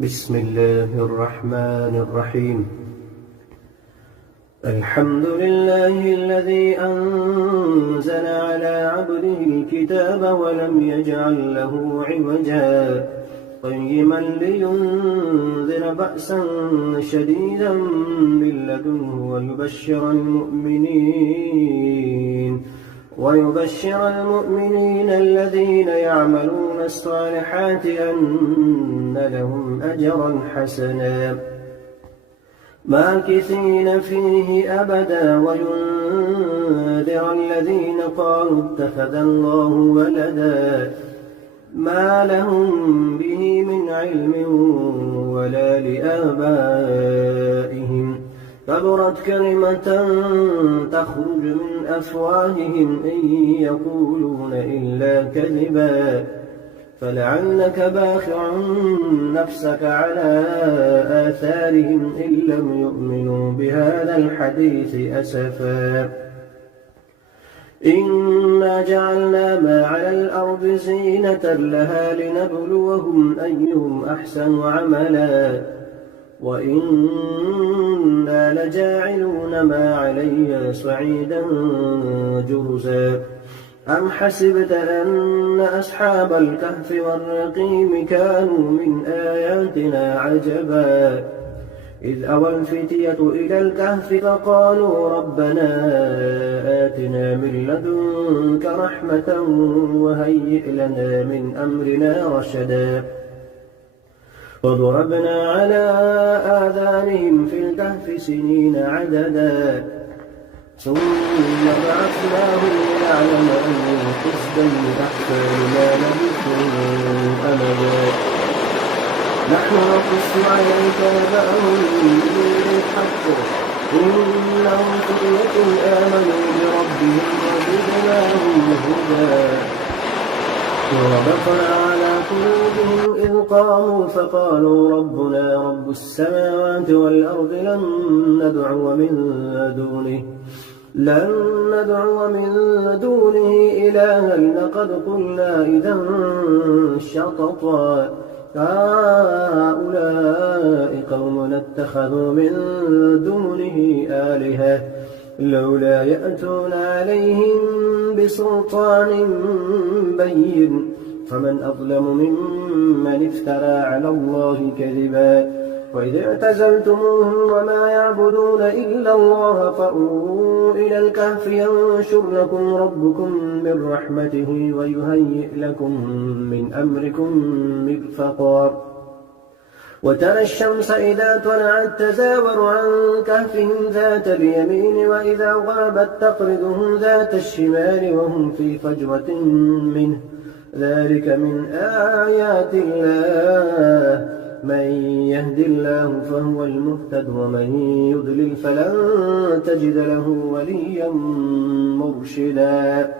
بسم الله الرحمن الرحيم. الحمد لله الذي أنزل على عبده الكتاب ولم يجعل له عوجا قيما لينذر بأسا شديدا من لدنه ويبشر المؤمنين الذين يعملون الصالحات أن لهم أجرا حسنا ماكثين فيه أبدا وينذر الذين قالوا اتخذ الله ولدا ما لهم به من علم ولا لآبائهم كبرت كلمة تخرج من أفواههم إن يقولون إلا كذبا فلعلك باخع نفسك على آثارهم إن لم يؤمنوا بهذا الحديث أسفا إنا جعلنا ما على الأرض زينة لها لنبلوهم أيهم أحسن عملا وإنا لجاعلون ما عليها صعيدا جرزا أم حسبت أن أصحاب الكهف والرقيم كانوا من آياتنا عجبا إذ أوى الفتية إلى الكهف فقالوا ربنا آتنا من لدنك رحمة وهيئ لنا من أمرنا رشدا وضربنا على آذانهم في الكهف سنين عددا ثم بعثناهم لنعلم أن الحزبين أحسن ما لبثوا أمدا نحن نقص عليك نبأهم بالحق إنهم فتية آمنوا بربهم وزدناهم هدى وربطنا على قلوبهم إذ قاموا فقالوا ربنا رب السماوات والأرض لن ندعو من دونه إلها لقد قلنا إذا شططا هؤلاء قومنا اتخذوا من دونه آلهة لولا يأتون عليهم بسلطان بين فمن أظلم ممن افترى على الله كذبا وإذ اعتزلتموهم وما يعبدون إلا الله فأووا إلى الكهف ينشر لكم ربكم من رحمته ويهيئ لكم من أمركم مرفقا وترى الشمس إذا طلعت تزاور عن كهفهم ذات اليمين وإذا غابت تقرضهم ذات الشمال وهم في فجوة منه ذلك من آيات الله من يهد الله فهو المهتد ومن يضلل فلن تجد له وليا مرشدا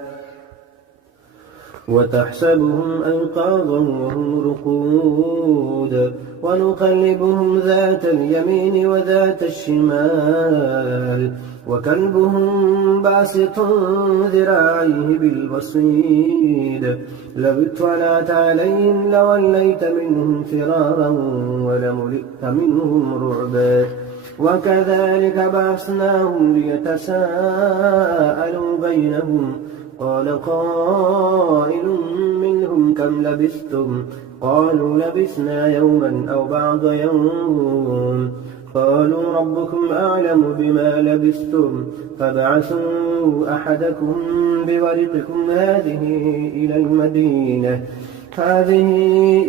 وتحسبهم أيقاظا وهم رقود ونقلبهم ذات اليمين وذات الشمال وكلبهم باسط ذراعيه بالوصيد لو اطلعت عليهم لوليت منهم فرارا ولملئت منهم رعبا وكذلك بعثناهم ليتساءلوا بينهم قال قائل منهم كم لبثتم قالوا لبثنا يوما أو بعض يوم قالوا ربكم أعلم بما لبثتم فابعثوا أحدكم بورقكم هذه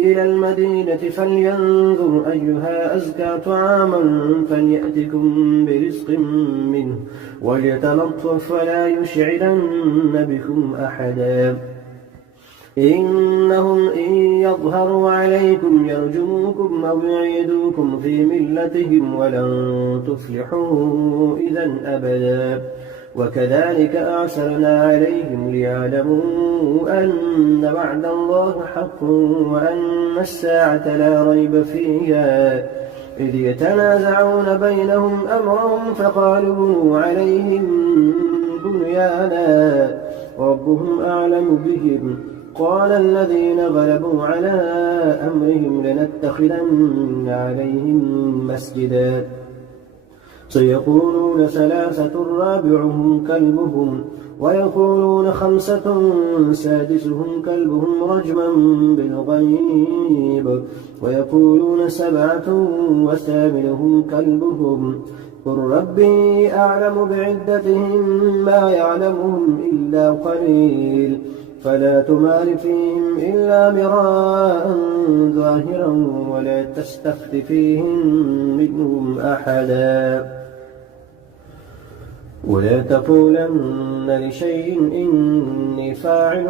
إلى المدينة فلينظر أيها أزكى طعاما فليأتكم برزق منه وليتلطف ولا يشعرن بكم أحدا إنهم إن يظهروا عليكم يرجموكم أو يعيدوكم في ملتهم ولن تفلحوا إذا أبدا وكذلك أعثرنا عليهم ليعلموا أن وعد الله حق وأن الساعة لا ريب فيها إذ يتنازعون بينهم أمرهم فقالوا بنوا عليهم بنيانا ربهم أعلم بهم قال الذين غلبوا على أمرهم لنتخذن عليهم مسجدا سيقولون ثلاثة رابعهم كلبهم ويقولون خمسة سادسهم كلبهم رجما بالغيب ويقولون سبعة وثامنهم كلبهم قل ربي أعلم بعدتهم ما يعلمهم إلا قليل فلا تمار فيهم إلا مراء ظاهرا ولا تستفت فيهم منهم أحدا ولا تقولن لشيء إني فاعل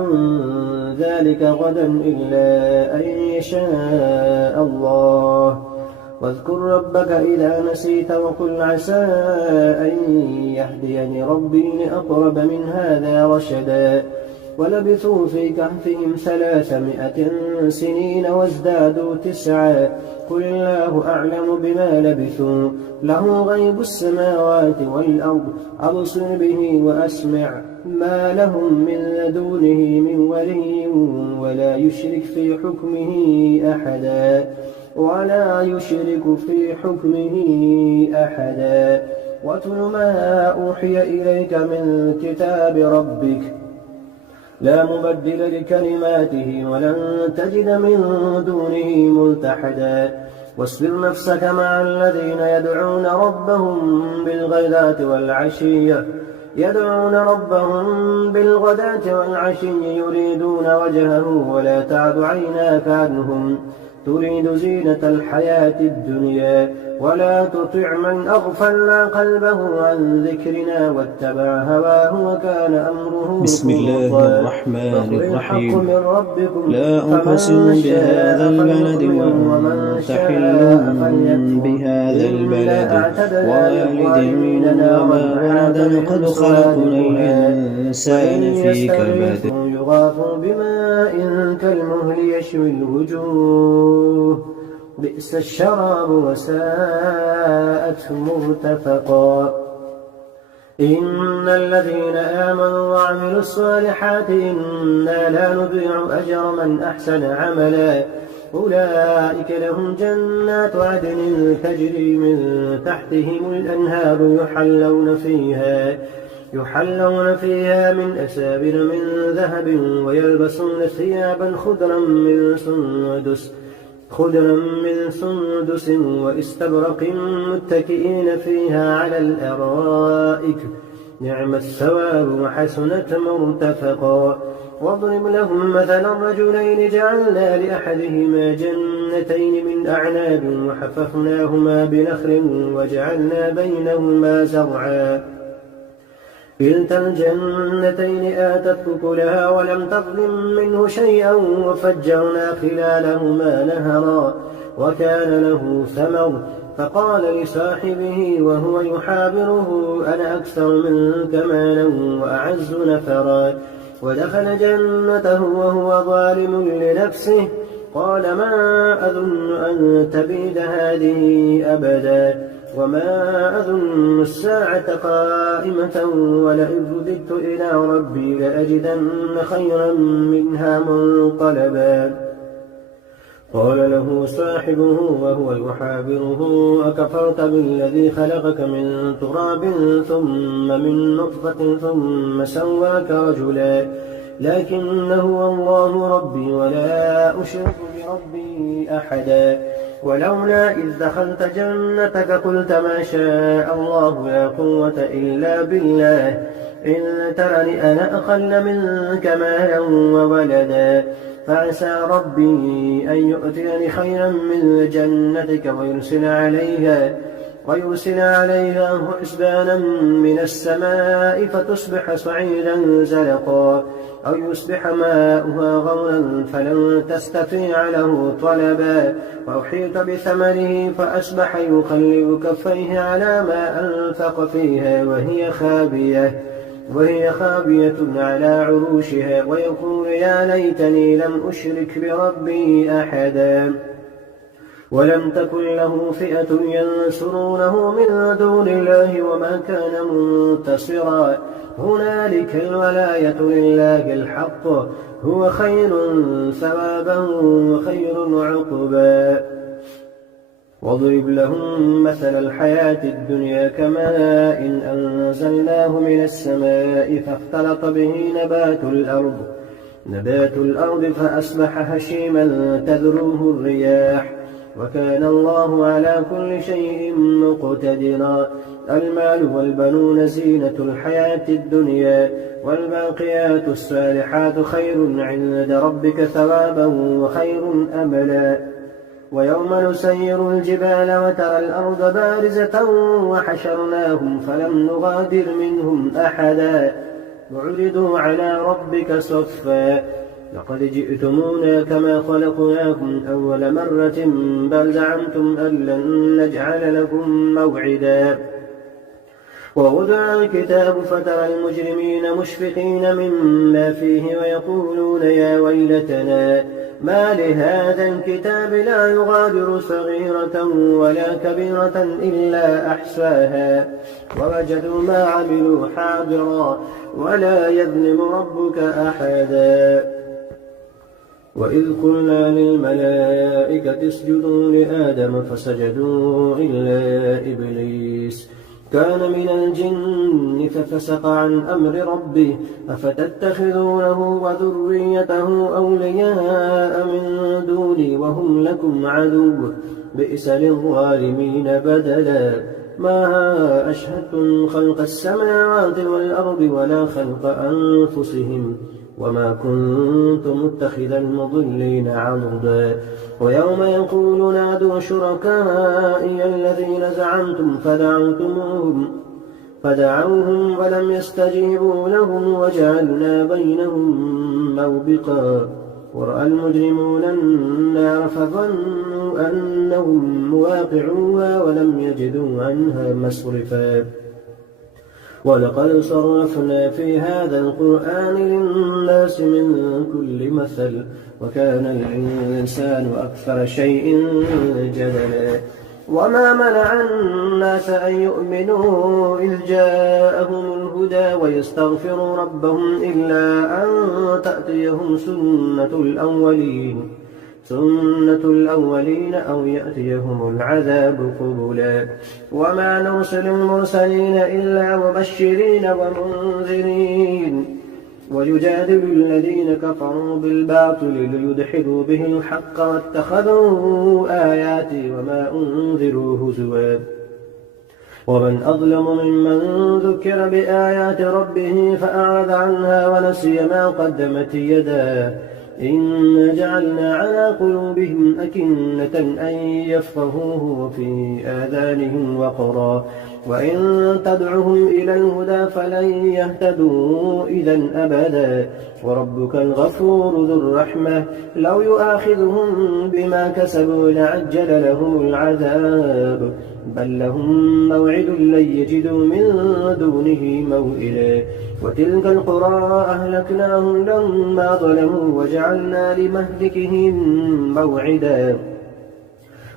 ذلك غدا إلا أن يشاء الله واذكر ربك إذا نسيت وقل عسى أن يهديني ربي لأقرب من هذا رشدا ولبثوا في كهفهم 300 سنين وازدادوا 9 قل الله أعلم بما لبثوا له غيب السماوات والأرض أبصر به وأسمع ما لهم من لدونه من ولي ولا يشرك في حكمه أحدا واتل ما أوحي إليك من كتاب ربك لا مبدل لكلماته ولن تجد من دونه ملتحدا واصبر نفسك مع الذين يدعون ربهم بالغداة والعشي يريدون وجهه ولا تعد عيناك عنهم تريد زينة الحياة الدنيا ولا تطع من أغفلنا قلبه عن ذكرنا واتبع هواه وكان أمره بسم الله الرحمن الرحيم لا أقسم بهذا البلد وأنت حل بهذا البلد ووالد وما ولد لقد خلقنا الإنسان في كبد يغاث بماء كالمهل يشوي الوجوه بئس الشراب وساءت مرتفقا إن الذين آمنوا وعملوا الصالحات إنا لا نضيع أجر من أحسن عملا أولئك لهم جنات عدن تجري من تحتهم الأنهار يحلون فيها من أسابر من ذهب ويلبسون ثيابا خضرا من سندس واستبرق متكئين فيها على الأرائك نعم الثواب وحسنت مرتفقا واضرب لهم مثلا رجلين جعلنا لأحدهما جنتين من أعناب وحففناهما بنخل وجعلنا بينهما زرعا كلتا الجنتين آتت أكلها ولم تظلم منه شيئا وفجرنا خلالهما نهرا وكان له ثمر فقال لصاحبه وهو يحاوره أنا أكثر منك مالا وأعز نفرا ودخل جنته وهو ظالم لنفسه قال ما أظن أن تبيد هذه أبدا وما أظن الساعة قائمة ولئن رددت إلى ربي لأجدن خيرا منها منقلبا قال له صاحبه وهو يحاوره أكفرت بالذي خلقك من تراب ثم من نطفة ثم سواك رجلا لكن هو الله ربي ولا أشرك بربي أحدا ولولا إذ دخلت جنتك قلت ما شاء الله لا قوة إلا بالله إن ترني أنا أقل منك مالا وولدا فعسى ربي أن يؤتيني خيرا من جنتك ويرسل عليها حسبانا من السماء فتصبح صعيدا زلقا أو يصبح ماؤها غورا فلن تستطيع له طلبا وأحيط بثمره فأصبح يقلب كفيه على ما أنفق فيها وهي خابية على عروشها ويقول يا ليتني لم أشرك بربي أحدا ولم تكن له فئة ينصرونه من دون الله وما كان منتصرا هنالك الولاية لله الحق هو خير ثوابا وخير عقبا واضرب لهم مثل الحياة الدنيا كماء إن أنزلناه من السماء فاختلط به نبات الأرض فأصبح هشيما تذروه الرياح وكان الله على كل شيء مقتدرا المال والبنون زينة الحياة الدنيا والباقيات الصالحات خير عند ربك ثوابا وخير أملا ويوم نسير الجبال وترى الأرض بارزة وحشرناهم فلم نغادر منهم أحدا وعرضوا على ربك صفا لقد جئتمونا كما خلقناكم أول مرة بل زعمتم أن لن نجعل لكم موعدا ووضع الكتاب فترى المجرمين مشفقين مما فيه ويقولون يا ويلتنا ما لهذا الكتاب لا يغادر صغيرة ولا كبيرة إلا أحصاها ووجدوا ما عملوا حاضرا ولا يظلم ربك أحدا وإذ قلنا للملائكة اسجدوا لآدم فسجدوا إلا إبليس كان من الجن ففسق عن أمر ربه أفتتخذونه وذريته أولياء من دوني وهم لكم عدو بئس للظالمين بدلا ما أشهدتم خلق السماوات والأرض ولا خلق أنفسهم وما كنت متخذ المضلين عضدا ويوم يقول نادوا شركائي الذين زعمتم فدعوهم ولم يستجيبوا لهم وجعلنا بينهم موبقا ورأى المجرمون النار فظنوا أنهم مواقعوها ولم يجدوا عنها مصرفا ولقد صرفنا في هذا القرآن للناس من كل مثل وكان الإنسان أكثر شيء جدلا وما منع الناس أن يؤمنوا إذ جاءهم الهدى ويستغفروا ربهم إلا أن تأتيهم سنة الأولين أو يأتيهم العذاب قبلا وما نرسل المرسلين إلا مبشرين ومنذرين ويجادل الذين كفروا بالباطل ليدحضوا به الحق واتخذوا آياتي وما أنذروا هزوا ومن أظلم ممن ذكر بآيات ربه فأعرض عنها ونسي ما قدمت يداه إنا جعلنا على قلوبهم أكنة أن يفقهوه وفي آذانهم وقرا وإن تدعهم إلى الهدى فلن يهتدوا إذا أبدا وربك الغفور ذو الرحمة لو يؤاخذهم بما كسبوا لعجل لهم العذاب بل لهم موعد لن يجدوا من دونه موئلا وتلك القرى أهلكناهم لما ظلموا وجعلنا لمهلكهم موعدا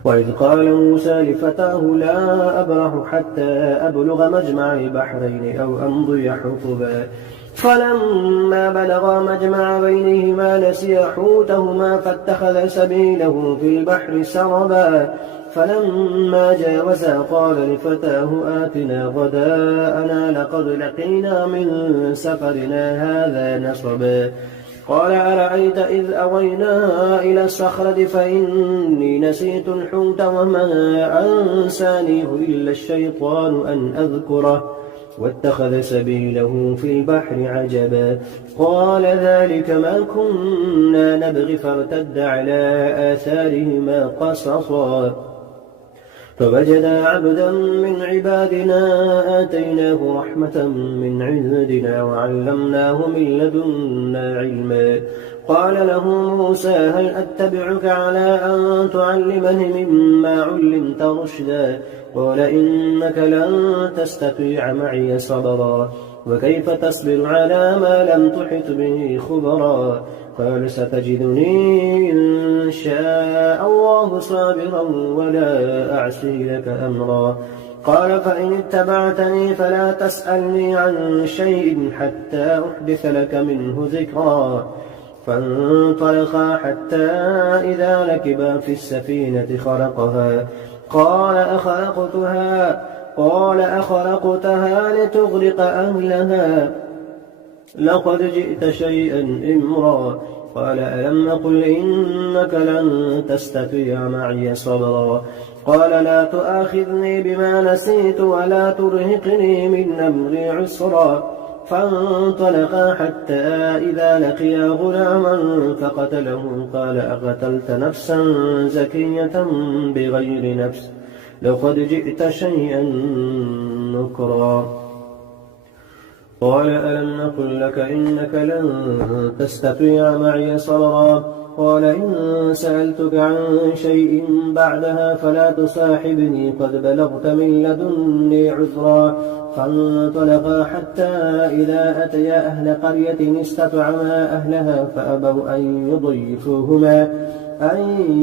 وإذ قال موسى لفتاه لا أبرح حتى أبلغ مجمع البحرين أو أمضي حقبا فلما بلغا مجمع بينهما نسيا حوتهما فاتخذ سبيله في البحر سربا فلما جاوزا قال لفتاه آتنا غداءنا لقد لقينا من سفرنا هذا نصبا قال أرأيت إذ أوينا إلى الصخرة فإني نسيت الحوت وما أنسانيه إلا الشيطان أن أذكره واتخذ سبيله في البحر عجبا قال ذلك ما كنا نبغي فارتد على آثارهما قصصا فوجدا عبدا من عبادنا آتيناه رحمة من عندنا وعلمناه من لدنا علما قال له موسى هل أتبعك على أن تعلمني مما علمت رشدا قال إنك لن تستطيع معي صبرا وكيف تصبر على ما لم تحط به خبرا قال ستجدني إن شاء الله صابرا ولا أعصي لك أمرا. قال فإن اتبعتني فلا تسألني عن شيء حتى أحدث لك منه ذكرا. فانطلقا حتى إذا ركبا في السفينة خرقها قال أخرقتها لتغرق أهلها لقد جئت شيئا إمرا. قال ألم أقل إنك لن تستطيع معي صبرا. قال لا تؤاخذني بما نسيت ولا ترهقني من أمري عسرا. فانطلقا حتى إذا لقيا غلاما فقتله. قال أقتلت نفسا زكية بغير نفس لقد جئت شيئا نكرا. قال ألم نقل لك إنك لن تستطيع معي صبرا. قال إن سألتك عن شيء بعدها فلا تصاحبني قد بلغت من لدني عذرا. فانطلقا حتى إذا أتيا أهل قرية استطعما أهلها فأبوا أن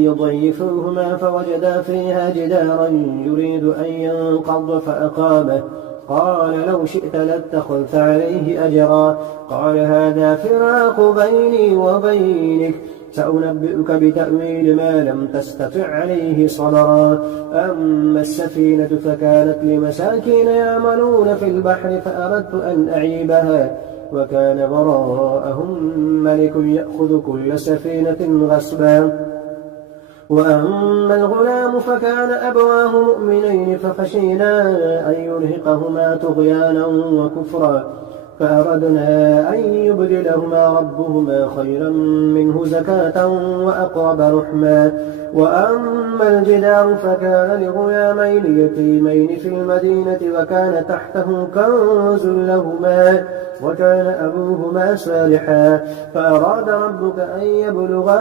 يضيفوهما فوجدا فيها جدارا يريد أن ينقض فأقامه. قال لو شئت لاتخذت عليه أجرا. قال هذا فراق بيني وبينك سأنبئك بتأويل ما لم تستطع عليه صبرا. أما السفينة فكانت لمساكين يعملون في البحر فأردت أن أعيبها وكان وراءهم ملك يأخذ كل سفينة غصبا. وأما الغلام فكان أبواه مؤمنين فخشينا أن يرهقهما طغيانا وكفرا فأردنا أن يبدلهما ربهما خيرا منه زكاة وأقرب رحما. وأما الجدار فكان لغلامين يتيمين في المدينة وكان تحته كنز لهما وكان أبوهما صالحا فأراد ربك أن يبلغا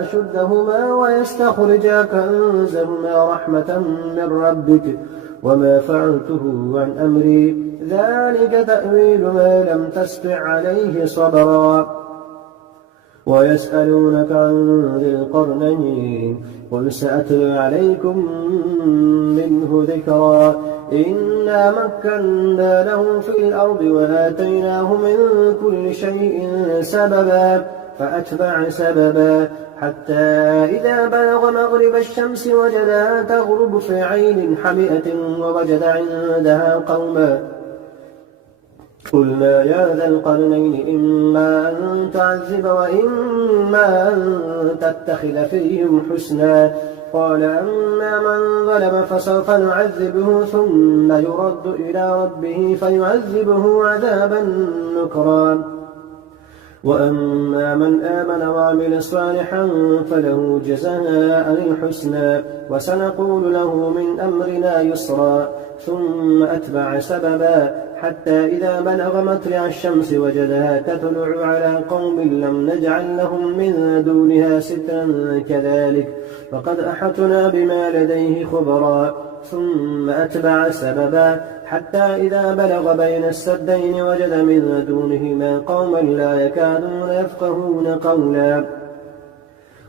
أشدهما ويستخرجا كنزهما رحمة من ربك وما فعلته عن أمري ذلك تأويل ما لم تستطع عليه صبرا. ويسألونك عن ذي القرنين قل سأتلو عليكم منه ذكرا. إنا مكنا له في الأرض وآتيناه من كل شيء سببا فأتبع سببا حتى إذا بلغ مغرب الشمس وجدها تغرب في عين حمئة ووجد عندها قوما. قلنا يا ذا القرنين إما أن تعذب وإما أن تتخذ فيهم حسنا. قال أما من ظلم فسوف نعذبه ثم يرد إلى ربه فيعذبه عذابا نكرا. وأما من آمن وعمل صالحا فله جزاء الحسنى وسنقول له من أمرنا يسرا. ثم أتبع سببا حتى إذا بلغ مطلع الشمس وجدها تطلع على قوم لم نجعل لهم من دونها سترا كذلك فقد أحطنا بما لديه خبرا. ثم أتبع سببا حتى إذا بلغ بين السدين وجد من دونهما قوما لا يكادون يفقهون قولا.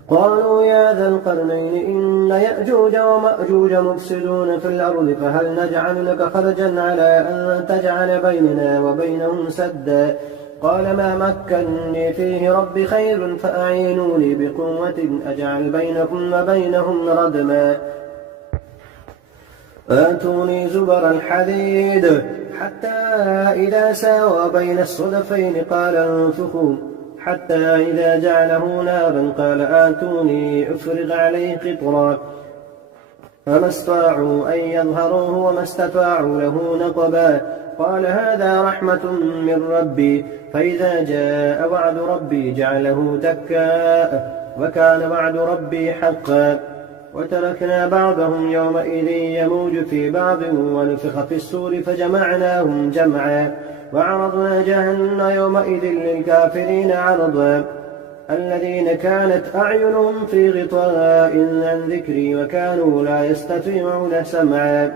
قالوا يا ذا القرنين إن يأجوج ومأجوج مفسدون في الأرض فهل نجعل لك خرجا على أن تجعل بيننا وبينهم سدا. قال ما مكنني فيه ربي خير فأعينوني بقوة أجعل بينكم وبينهم ردما. آتوني زبر الحديد حتى إذا ساوى بين الصدفين قال انفخوا حتى إذا جعله نارا قال آتوني أفرغ عليه قطرا. فما استطاعوا أن يظهروه وما استطاعوا له نقبا. قال هذا رحمة من ربي فإذا جاء وعد ربي جعله دكا وكان وعد ربي حقا. وتركنا بعضهم يومئذ يموج في بعض ونفخ في السور فجمعناهم جمعا وعرضنا جهنم يومئذ للكافرين عرضا. الذين كانت أعينهم في غطاء عن ذكري وكانوا لا يستطيعون سمعا.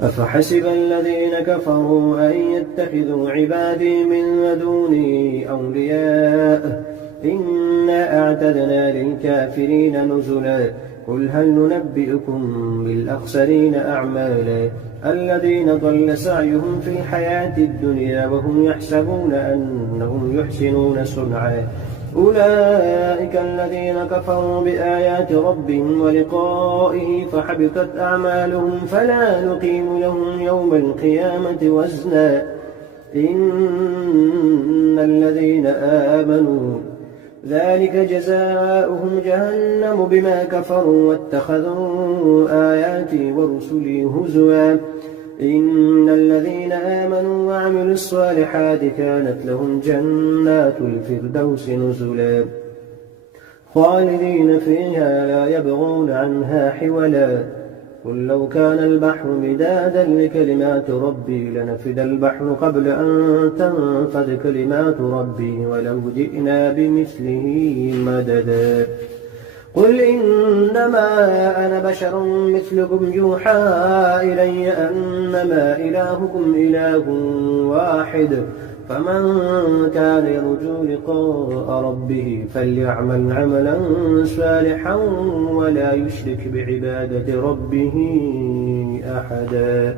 أفحسب الذين كفروا أن يتخذوا عبادي من دوني أولياء إنا أعتدنا للكافرين نزلا قل هل ننبئكم بالأخسرين أعمالا الذين ضل سعيهم في الحياة الدنيا وهم يحسبون أنهم يحسنون صنعا أولئك الذين كفروا بآيات ربهم ولقائه فحبطت أعمالهم فلا نقيم لهم يوم القيامة وزنا إن الذين آمنوا ذلك جزاؤهم جهنم بما كفروا واتخذوا آياتي ورسلي هزوا إن الذين آمنوا وعملوا الصالحات كانت لهم جنات الفردوس نزلا خالدين فيها لا يبغون عنها حولا قل لو كان البحر مدادا لكلمات ربي لنفد البحر قبل أن تنفد كلمات ربي ولو جئنا بمثله مددا قل إنما أنا بشر مثلكم يوحى إلي أنما إلهكم إله واحد فمن كان يرجو لقاء ربه فليعمل عملا صالحا ولا يشرك بعبادة ربه أحدا.